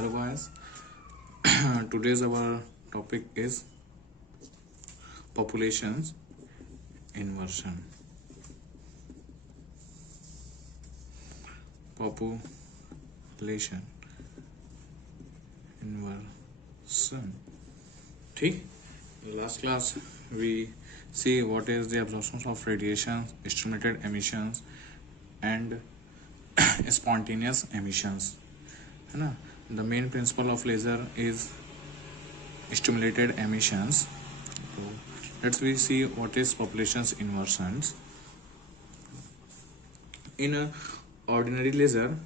Hello guys, today's our topic is populations inversion. Population inversion. ठीक, last class we see what is the absorption of radiation, stimulated emissions and spontaneous emissions, है ना. The main principle of laser is stimulated emissions. So let's we see what is populations inversions. In a ordinary laser,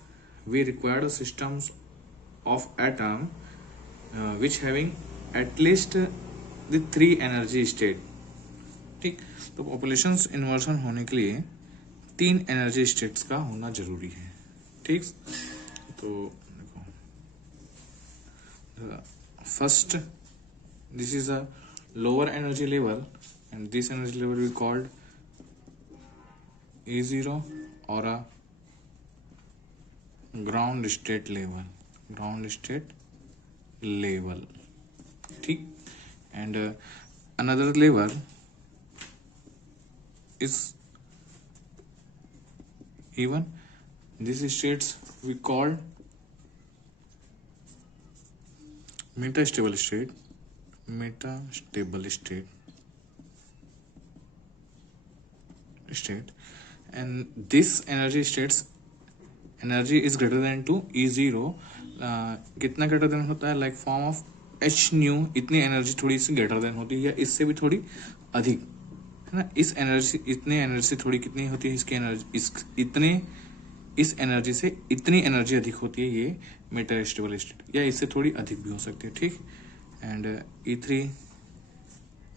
we require systems of atom which having at least the 3 energy state. ठीक, तो populations inversion होने के लिए 3 energy states का होना जरूरी है. ठीक, तो देखो, first this is a lower energy level and this energy level we called E0 or a ground state level. ठीक, and another level is even these states we called metastable state, and this energy states energy is greater than to E0. कितना greater than होता है, like form of H new. इतनी energy थोड़ी सी greater than होती है या इससे भी थोड़ी अधिक, है ना. इस एनर्जी इतने एनर्जी से थोड़ी कितनी होती है इसकी एनर्जी, इस एनर्जी से इतनी एनर्जी अधिक होती है ये मेटास्टेबल स्टेट, या इससे थोड़ी अधिक भी हो सकती है. ठीक, and E3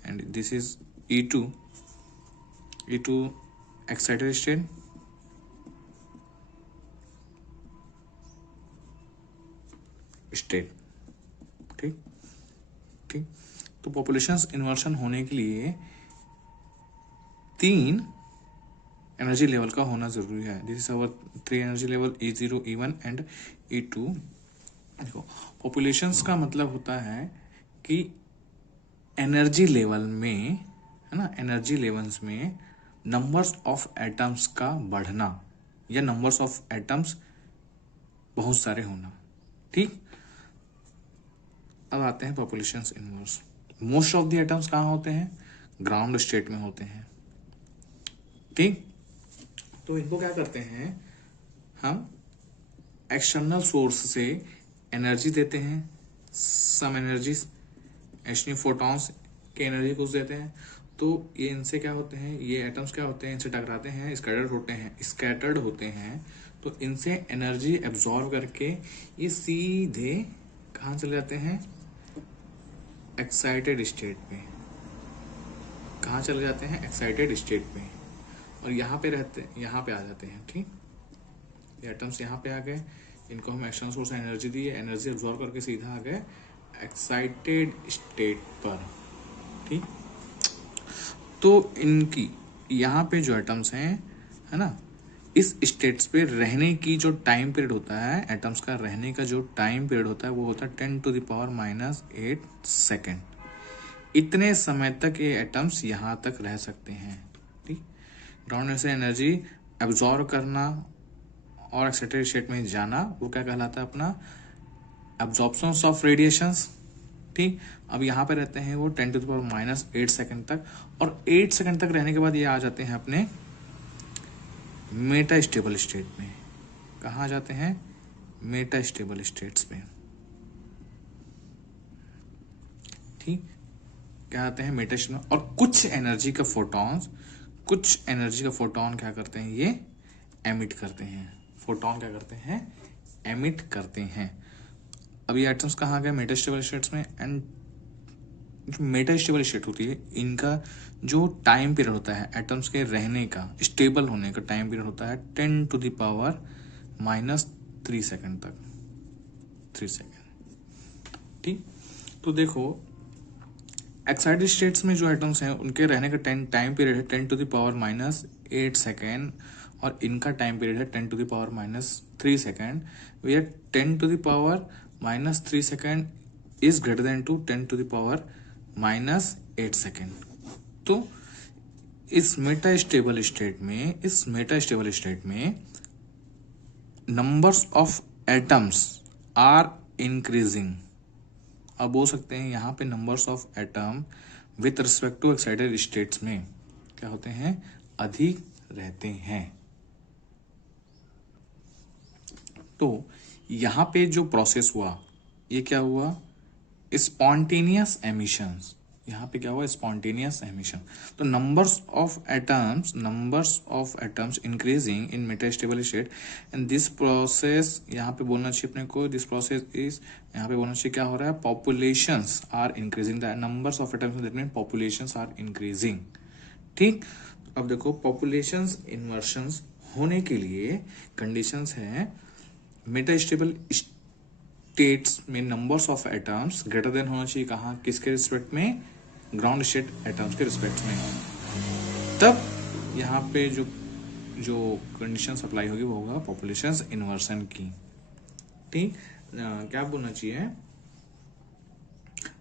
and this is E2 excited state, ठीक. तो पॉपुलेशन इन्वर्शन होने के लिए 3 एनर्जी लेवल का होना जरूरी है. This is our 3 energy level E0, E1 and E2. देखो, पॉपुलेशंस का मतलब होता है कि एनर्जी लेवल में, है ना, एनर्जी लेवल्स में नंबर्स ऑफ एटम्स का बढ़ना या नंबर्स ऑफ एटम्स बहुत सारे होना. ठीक, अब आते हैं populations inverse. Most of the atoms कहाँ होते हैं? ग्राउंड स्टेट में होते हैं. ठीक, तो इनको क्या करते हैं, हम एक्सटर्नल सोर्स से एनर्जी देते हैं. सम एनर्जीज एच फोटॉन्स के एनर्जी कुछ देते हैं. तो ये इनसे क्या होते हैं, ये एटम्स क्या होते हैं, इनसे टकराते हैं, स्कैटर्ड होते हैं. तो इनसे एनर्जी एब्जॉर्व करके ये सीधे कहाँ चले जाते हैं, एक्साइटेड स्टेट पे. कहाँ चले जाते हैं, एक्साइटेड स्टेट पे, और यहाँ पे आ जाते हैं. ठीक, ये एटम्स यहाँ पे आ गए, इनको हम एक्सटर्नल सोर्स से एनर्जी दी, एनर्जी एब्जॉर्व करके सीधा आ गए एक्साइटेड स्टेट पर. ठीक, तो इनकी यहाँ पे जो एटम्स हैं, है ना, इस स्टेट्स पे रहने की जो टाइम पीरियड होता है, एटम्स का रहने का जो टाइम पीरियड होता है वो होता है 10⁻⁻8 सेकेंड. इतने समय तक ये एटम्स यहाँ तक रह सकते हैं. ठीक, ग्राउंड में से एनर्जी एब्जॉर्व करना और एक्साइटेड स्टेट में जाना, वो क्या कहलाता है, अपना एब्जॉर्प्शंस ऑफ रेडिएशंस. ठीक, अब यहाँ पे रहते हैं वो 10⁻⁻8 सेकेंड तक, और 8 सेकेंड तक रहने के बाद ये आ जाते हैं अपने मेटास्टेबल स्टेट में. कहाँ आ जाते हैं, मेटास्टेबल स्टेट्स में. ठीक, क्या आते हैं, मेटास्टेबल. और कुछ एनर्जी का फोटॉन क्या करते हैं, ये एमिट करते हैं. फोटॉन क्या करते हैं, एमिट करते हैं. अब ये एटम्स कहाँ गए, मेटास्टेबल स्टेट्स में. एंड जो मेटास्टेबल स्टेट होती है, इनका जो टाइम पीरियड होता है एटम्स के रहने का, स्टेबल होने का टाइम पीरियड होता है 10⁻³ सेकेंड तक. 3 सेकेंड. ठीक, तो देखो, एक्साइटेड स्टेट्स में जो एटम्स हैं उनके रहने का टाइम पीरियड है 10⁻⁸ सेकेंड, और इनका टाइम पीरियड है 10⁻³ second. We are 10⁻⁻ -3 second is greater then to 10⁻⁻8 second. तो इस मेटा स्टेबल स्टेट में numbers of atoms are increasing. अब बोल सकते हैं यहाँ पे numbers of atom with respect to excited states में क्या होते हैं, अधिक रहते हैं। तो यहाँ पे जो प्रोसेस हुआ ये क्या हुआ, स्पॉन्टेनियस एमिशंस। यहाँ पे क्या हुआ, स्पॉन्टेनियस एमिशन। तो numbers of atoms increasing in metastable state and this process, यहाँ पे बोलना चाहिए अपने को, दिस प्रोसेस इज, यहाँ पे बोलना चाहिए क्या हो रहा है, populations are increasing, the numbers of atoms that mean populations are increasing. ठीक, अब देखो पॉपुलेशंस इन्वर्शंस होने के लिए कंडीशंस है, मेटास्टेबल स्टेट्स में numbers of atoms greater than होना चाहिए कहाँ, किसके रिस्पेक्ट में, ग्राउंड स्टेट एटम्स के रिस्पेक्ट में। तब यहाँ पे जो कंडीशन अप्लाई होगी वो होगा पॉपुलेशंस इन्वर्सन की। ठीक, क्या बोलना चाहिए,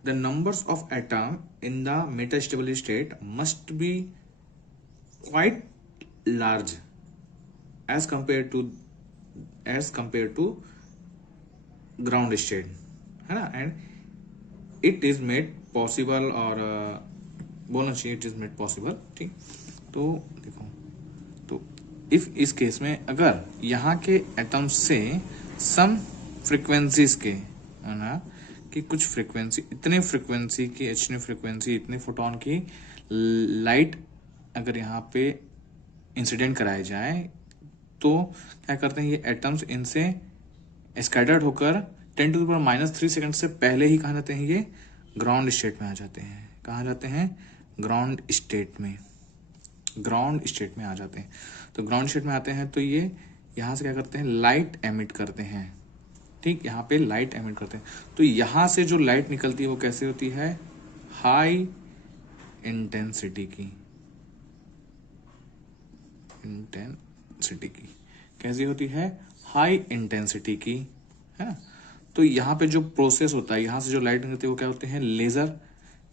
the numbers of atom in the metastable state must be quite large as compare to ground state, है ना, and it is made possible, और बोलना चाहिए इट इज मेड पॉसिबल। ठीक, तो देखो, तो इफ इस केस में अगर यहाँ के एटम्स से सम फ्रीक्वेंसीज के, है ना, कि कुछ फ्रीक्वेंसी, इतने फ्रीक्वेंसी की, इतनी फ्रीक्वेंसी, इतने फोटोन की लाइट अगर यहाँ पे इंसिडेंट कराए जाए तो क्या करते हैं ये एटम्स, इनसे स्कैटर्ड होकर 10⁻³ सेकंड से पहले ही कहाँ जाते हैं, ये ग्राउंड स्टेट में आ जाते हैं। कहाँ जाते हैं, ग्राउंड स्टेट में आ जाते हैं। तो ग्राउंड स्टेट में आते हैं तो ये यहाँ से क्या करते हैं, लाइट एमिट करते हैं। ठीक, यहाँ पे लाइट एमिट करते हैं। तो यहाँ से जो लाइट निकलती है वो कैसे होती है, हाई इंटेंसिटी की, कैसी होती है, हाई इंटेंसिटी की, है ना। तो यहाँ पे जो प्रोसेस होता है, यहाँ से जो लाइट निकलती है वो क्या होते हैं, लेजर।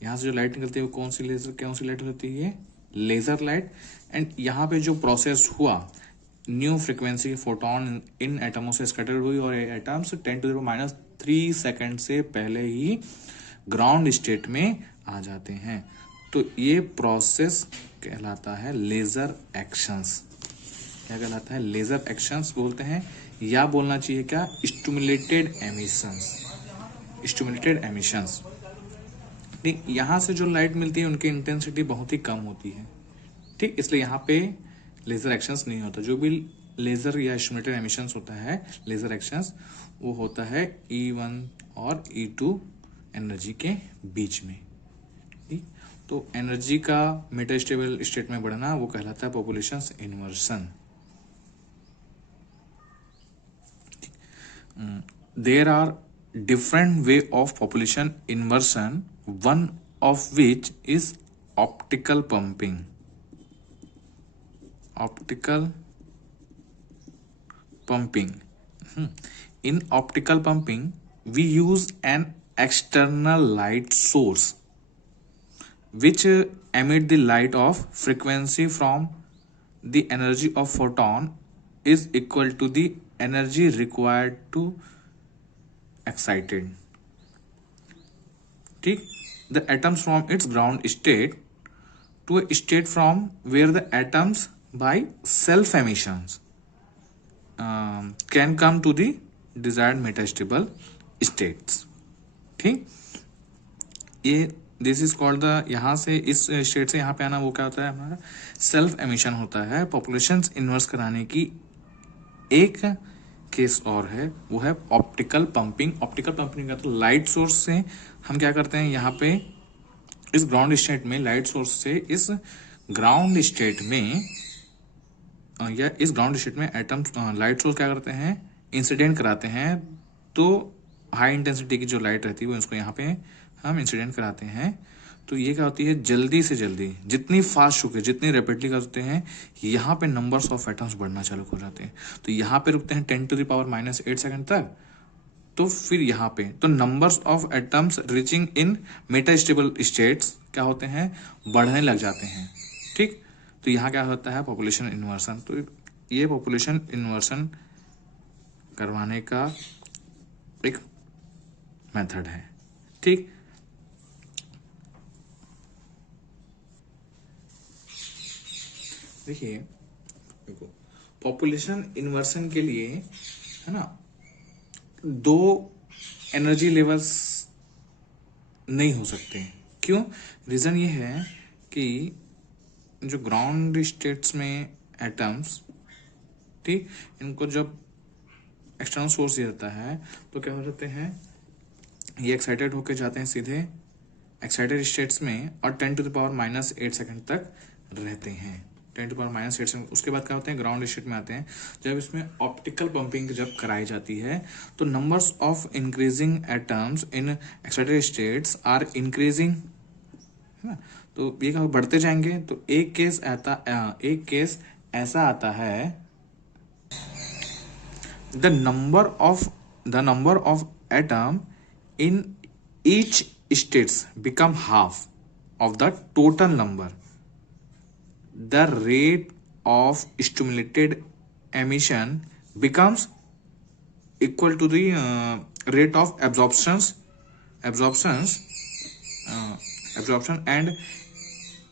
यहाँ से जो लाइट निकलती है वो कौन सी लाइट होती है, लेजर लाइट। एंड यहाँ पे जो प्रोसेस हुआ, न्यू फ्रीक्वेंसी फोटोन इन एटमों से स्कैटर्ड हुई और एटम्स 10⁻³ सेकंड से पहले ही ग्राउंड स्टेट में आ जाते हैं। तो ये प्रोसेस कहलाता है लेजर एक्शंस। क्या कहलाता है, लेजर एक्शंस बोलते हैं, या बोलना चाहिए क्या, स्टिमुलेटेड एमिशंस। ठीक, यहाँ से जो लाइट मिलती है उनकी इंटेंसिटी बहुत ही कम होती है। ठीक, इसलिए यहाँ पे लेजर एक्शंस नहीं होता। जो भी लेजर या स्टिमुलेटेड एमिशंस होता है, लेजर एक्शंस, वो होता है E1 और E2 एनर्जी के बीच में। ठीक, तो एनर्जी का मेटास्टेबल स्टेट में बढ़ना वो कहलाता है populations inversion. There are different way of population inversion, one of which is optical pumping. In optical pumping, we use an external light source which emit the light of frequency from the energy of photon is equal to the energy required to excited. ठीक, the atoms from its ground state to a state from where the atoms by self emissions can come to the desired metastable states. ठीक, ये this is called the, यहाँ से इस state से यहाँ पे आना वो क्या होता है, हमारा सेल्फ एमिशन होता है। पॉपुलेशंस इन्वर्स कराने की एक केस और है, वो है ऑप्टिकल पंपिंग। ऑप्टिकल पंपिंग का तो लाइट सोर्स से हम क्या करते हैं, यहाँ पे इस ग्राउंड स्टेट में लाइट सोर्स से इस ग्राउंड स्टेट में या इस ग्राउंड स्टेट में एटम्स लाइट सोर्स क्या करते हैं, इंसिडेंट कराते हैं। तो हाई इंटेंसिटी की जो लाइट रहती है वो इसको यहाँ पे हम इंसिडेंट कराते हैं। तो ये क्या होती है, जल्दी से जल्दी, जितनी फास्ट होकर, जितनी रैपिडली करते हैं, यहाँ पे नंबर्स ऑफ एटम्स बढ़ना चालू हो जाते हैं। तो यहाँ पे रुकते हैं 10⁻⁸ सेकंड तक, तो फिर यहाँ पे तो numbers of atoms reaching in metastable states क्या होते हैं, बढ़ने लग जाते हैं। ठीक, तो यहाँ क्या होता है, पॉपुलेशन इन्वर्सन। तो ये पॉपुलेशन इन्वर्सन करवाने का एक मेथड है। ठीक, देखिए, देखो पॉपुलेशन इन्वर्सन के लिए है ना, दो एनर्जी लेवल्स नहीं हो सकते। क्यों? रीजन ये है कि जो ग्राउंड स्टेट्स में एटम्स, ठीक, इनको जब एक्सटर्नल सोर्स दिया जाता है तो क्या हो जाते हैं, ये एक्साइटेड होके जाते हैं सीधे एक्साइटेड स्टेट्स में और 10⁻⁻8 सेकंड तक रहते हैं। 10⁻⁻8 सेकंड। उसके बाद क्या होते हैं, ग्राउंड स्टेट में आते हैं। जब इसमें ऑप्टिकल पंपिंग जब कराई जाती है तो numbers of increasing atoms in excited states are increasing, है ना। तो ये क्या बढ़ते जाएंगे। तो एक केस ऐसा आता है, the number of atom in each states become half of the total number. The rate of stimulated emission becomes equal to the rate of absorption and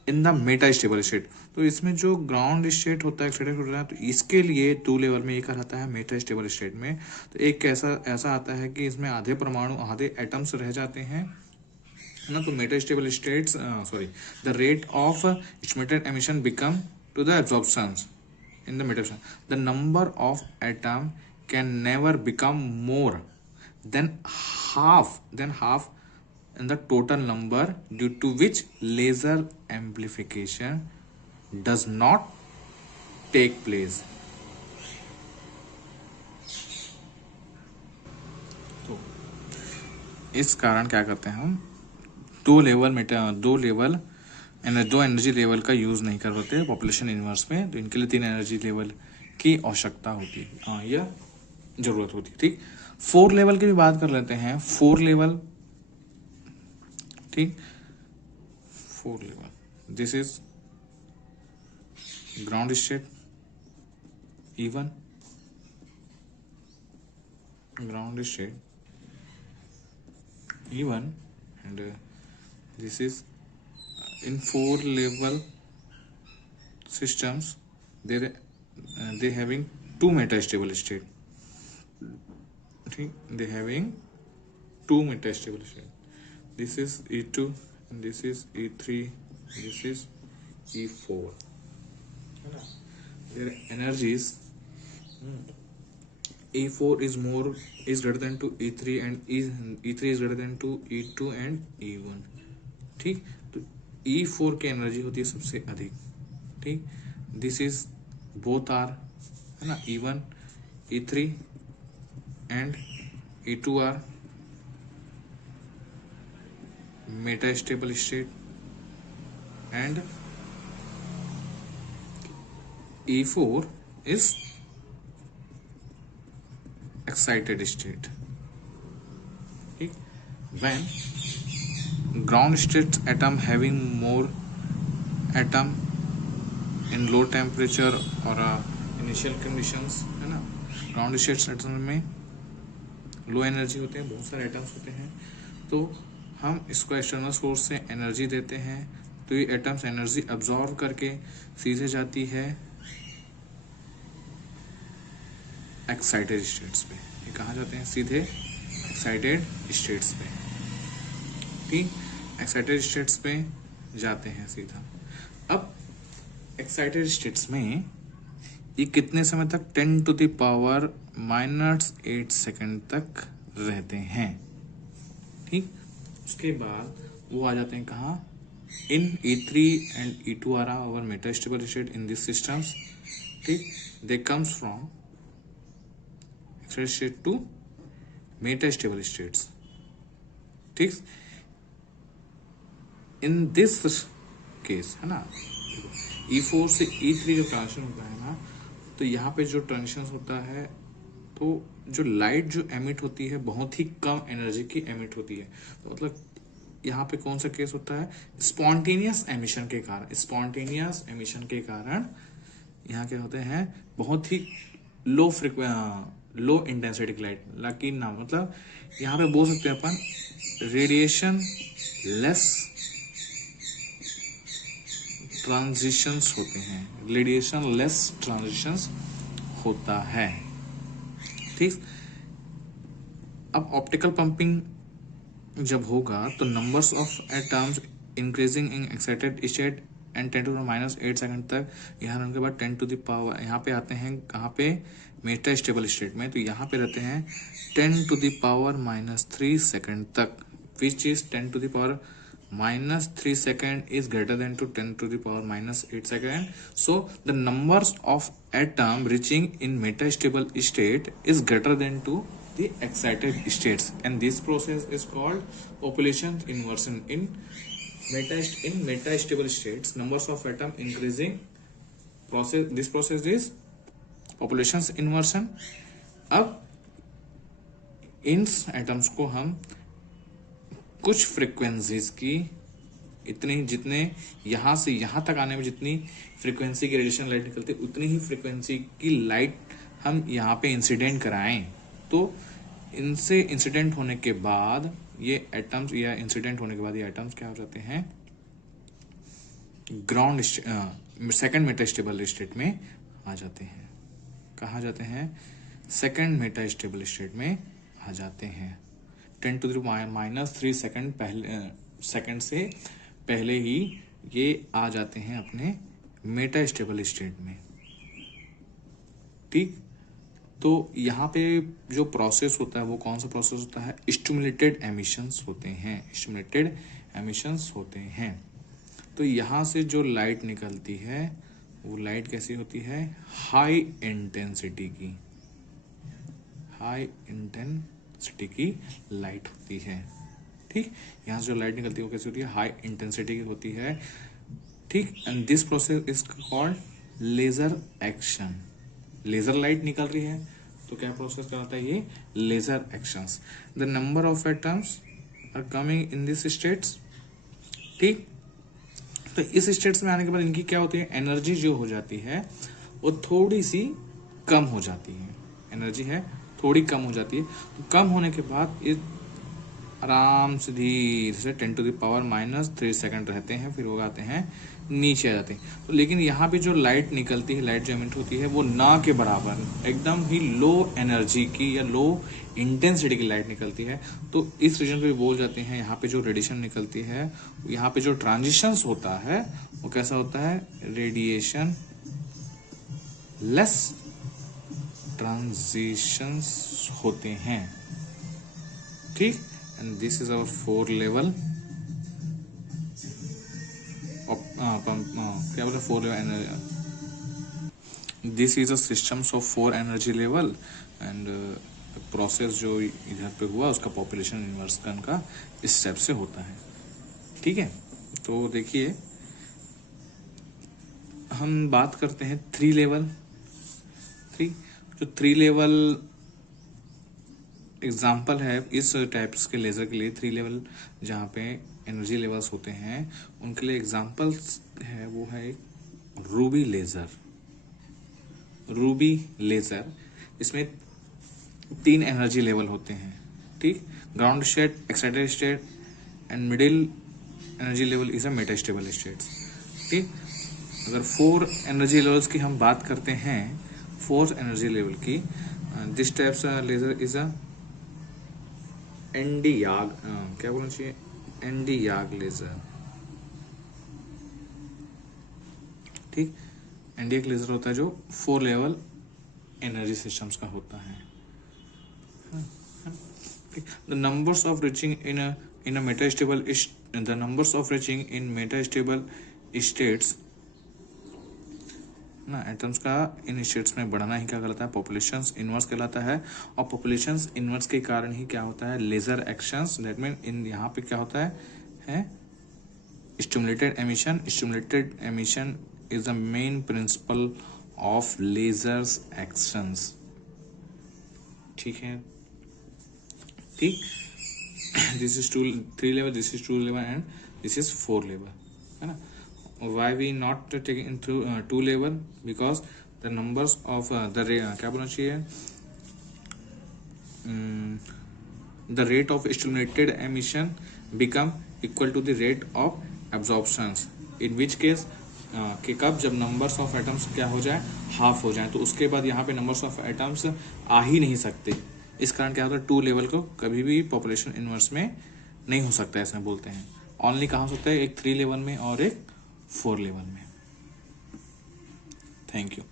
in the Meta stable state. तो इसमें जो ground state होता है, excited होता है, तो इसके लिए 2 लेवल में ये कहलाता है मेटा स्टेबल स्टेट में। तो एक ऐसा आता है कि इसमें आधे परमाणु, आधे एटम्स रह जाते हैं ना। तो metastable states the rate of stimulated emission become to the absorption in the meta. The number of atom can never become more than half in the total number, due to which laser amplification does not take place. तो इस कारण क्या करते हैं हम, दो energy level का use नहीं कर पाते पॉपुलेशन इनवर्स में। तो इनके लिए 3 एनर्जी लेवल की आवश्यकता होती है, या जरूरत होती है। ठीक, 4 लेवल की भी बात कर लेते हैं। 4 लेवल, ठीक, 4 level, this is ground state E1, ground state E1, and this is in 4 level systems they having 2 metastable state. ठीक, they having 2 metastable state. This is E2 and this is E3, this is E4, है ना। their energies, E4 is greater than to E3 and E3 is greater than to E2 and E1। ठीक, तो E4 की energy होती है सबसे अधिक। ठीक, दिस इज बोथ आर, है ना, E1 E3 and E2 are metastable state and E4 is excited state. ठीक, when ground state atom having more atom in low temperature or initial conditions, है ना। ग्राउंड स्टेट एटम में low energy होते हैं, बहुत सारे एटम्स होते हैं। तो हम इसको एक्सटर्नल सोर्स से एनर्जी देते हैं तो ये एटम्स एनर्जी अब्जॉर्व करके सीधे जाती है एक्साइटेड स्टेट्स पे। ये कहाँ जाते हैं, सीधे एक्साइटेड स्टेट्स पे। ठीक, एक्साइटेड स्टेट्स पे जाते हैं सीधा। अब एक्साइटेड स्टेट्स में ये कितने समय तक, 10⁻⁻8 सेकंड तक रहते हैं। ठीक, उसके बाद वो आ जाते हैं कहाँ, in E3 and E2 are our metastable state in this systems. ठीक, they comes from excited state to metastable states. ठीक, इन दिस केस, है ना, E4 से E3 जो ट्रांजिशन होता है ना, तो यहाँ पे जो ट्रांजिशन होता है तो जो लाइट जो एमिट होती है बहुत ही कम एनर्जी की एमिट होती है। तो मतलब यहाँ पे कौन सा केस होता है, स्पॉन्टेनियस एमिशन के कारण, स्पॉन्टेनियस एमिशन के कारण यहाँ क्या होते हैं, बहुत ही लो इंटेंसिटी की लाइट, लेकिन ना मतलब यहाँ पे बोल सकते हैं अपन रेडिएशन लेस ट्रांजिशंस होते हैं, रेडिएशन लेस ट्रांजिशंस होता है। ठीक, अब ऑप्टिकल पंपिंग जब होगा तो numbers of atoms increasing in excited state and 10 to the minus 8 second तक, यहाँ उनके बाद 10 टू द पावर, यहाँ पे आते हैं कहाँ पे, मेटा स्टेबल स्टेट में, तो यहाँ पे रहते हैं 10 to the power minus 3 second तक, which is 10 to the power minus 3 second is greater than to 10 to the power minus 8 second. So the numbers of atom reaching in metastable state is greater than to the excited states, and this process is called population inversion. In metastable states, numbers of atom increasing process, this process is population inversion. अब इन atoms को हम कुछ frequencies की, इतने जितने यहाँ से यहाँ तक आने में जितनी फ्रीक्वेंसी की रेडिएशन लाइट निकलती है उतनी ही फ्रीक्वेंसी की लाइट हम यहाँ पे इंसिडेंट कराएं, तो इनसे इंसिडेंट होने के बाद ये एटम्स, या इंसिडेंट होने के बाद ये एटम्स क्या हो जाते हैं, ग्राउंड सेकंड मेटास्टेबल स्टेट में आ जाते हैं। कहाँ जाते हैं, सेकंड मेटास्टेबल स्टेट में आ जाते हैं। 10 to the minus 3 second second से पहले ही ये आ जाते हैं अपने मेटा स्टेबल स्टेट में। ठीक, तो यहाँ पे जो प्रोसेस होता है वो कौन सा प्रोसेस होता है, स्टिमुलेटेड एमिशंस होते हैं, स्टिमुलेटेड एमिशंस होते हैं। तो यहाँ से जो लाइट निकलती है वो लाइट कैसी होती है, हाई इंटेंसिटी की, हाई इंटेंसिटी की लाइट होती है। ठीक, यहाँ से जो लाइट निकलती है वो कैसी होती है, हाई इंटेंसिटी की होती है। ठीक, and this process is called laser action. Laser light निकल रही है तो क्या प्रोसेस कहलाता है ये, laser actions. The number of atoms are coming in this states. ठीक, तो इस स्टेट्स में आने के बाद इनकी क्या होती है, एनर्जी जो हो जाती है वो थोड़ी सी कम हो जाती है, एनर्जी है थोड़ी कम हो जाती है। तो कम होने के बाद ये आराम से धीरे से 10 to the power minus 3 second रहते हैं, फिर वो आते हैं नीचे आ जाते हैं। तो लेकिन यहाँ पे जो लाइट निकलती है, लाइट जो एमिट होती है वो ना के बराबर एकदम ही लो एनर्जी की या लो इंटेंसिटी की लाइट निकलती है। तो इस रीजन पे बोल जाते हैं यहाँ पे जो रेडिएशन निकलती है, यहाँ पे जो ट्रांजिशंस होता है वो कैसा होता है, रेडिएशन लेस ट्रांजिशंस होते हैं। ठीक, and this is our 4 level क्या बोला, 4 level energy. This is a systems of 4 energy level, and process जो इधर पे हुआ उसका पॉपुलेशन इन्वर्सन का इस स्टेप से होता है। ठीक है, तो देखिए हम बात करते हैं 3 लेवल। ठीक, जो 3 लेवल एग्जाम्पल है इस टाइप्स के लेज़र के लिए, 3 लेवल जहाँ पे एनर्जी लेवल्स होते हैं उनके लिए एग्जाम्पल्स है, वो है एक रूबी लेज़र। रूबी लेज़र, इसमें 3 एनर्जी लेवल होते हैं। ठीक, ground state, excited state and middle energy level is a metastable state. ठीक, अगर 4 एनर्जी लेवल्स की हम बात करते हैं, 4 एनर्जी लेवल की, this types laser is a ND YAG, क्या बोलना चाहिए, एनडी याग लेजर। ठीक, एनडी याग लेजर होता है जो 4 लेवल एनर्जी सिस्टम्स का होता है। The numbers of reaching in a metastable, the numbers of reaching in metastable states ना, एटम्स का इन स्टेट्स में बढ़ना ही क्या कहलाता है, पॉपुलेशन इनवर्स कहलाता है। और पॉपुलेशन इनवर्स के कारण ही क्या होता है, laser actions. That mean in यहाँ पे क्या होता है stimulated emission. Stimulated emission is the main principle of lasers actions. ठीक है, ठीक। This is 3 level, this is 2 level and this is 4 level, है ना। Why we not taking through 2 level, because the numbers of क्या बोलना चाहिए, the rate of stimulated emission become equal to the rate of absorptions, in which case कि कब, जब numbers of atoms क्या हो जाए, हाफ हो जाए, तो उसके बाद यहाँ पे नंबर्स ऑफ एटम्स आ ही नहीं सकते। इस कारण क्या होता है, 2 लेवल को कभी भी पॉपुलेशन इनवर्स में नहीं हो सकता है, ऐसा बोलते हैं। ओनली कहाँ हो सकता है, एक 3 लेवल में और एक 4 लेवल में। Thank you.